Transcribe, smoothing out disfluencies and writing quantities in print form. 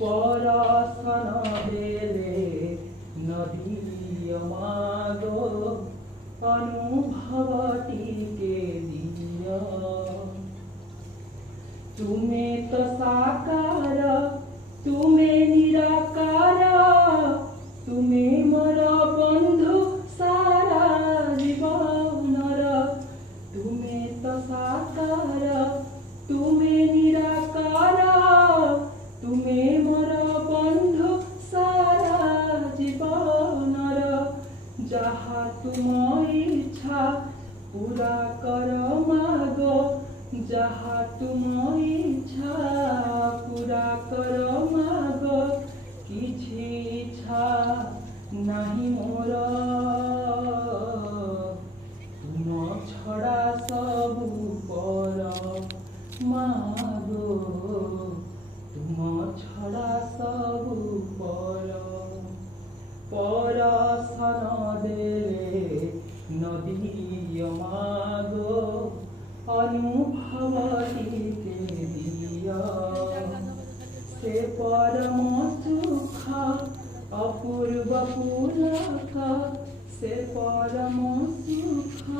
পরশন দেলে নদী মাগো अनुभवटीके दिया तुमे तो साकार तुमे निराकार तुमे मोर बंधु सारा जीवनर तुमे तो साकार तुमे निराकार तुमे मोर बंधु सारा जीवनर जहा तुम इच्छा पूरा कर मागो जहा तुम इच्छा पूरा कर मागो किछि इच्छा नहीं मोर तुम छड़ा सबु पर मागो तुम छड़ा सबु पर परशन देले नदी मागो अनुभवटीके दिया से परम सुख अपूर्व पुलक से परम सुख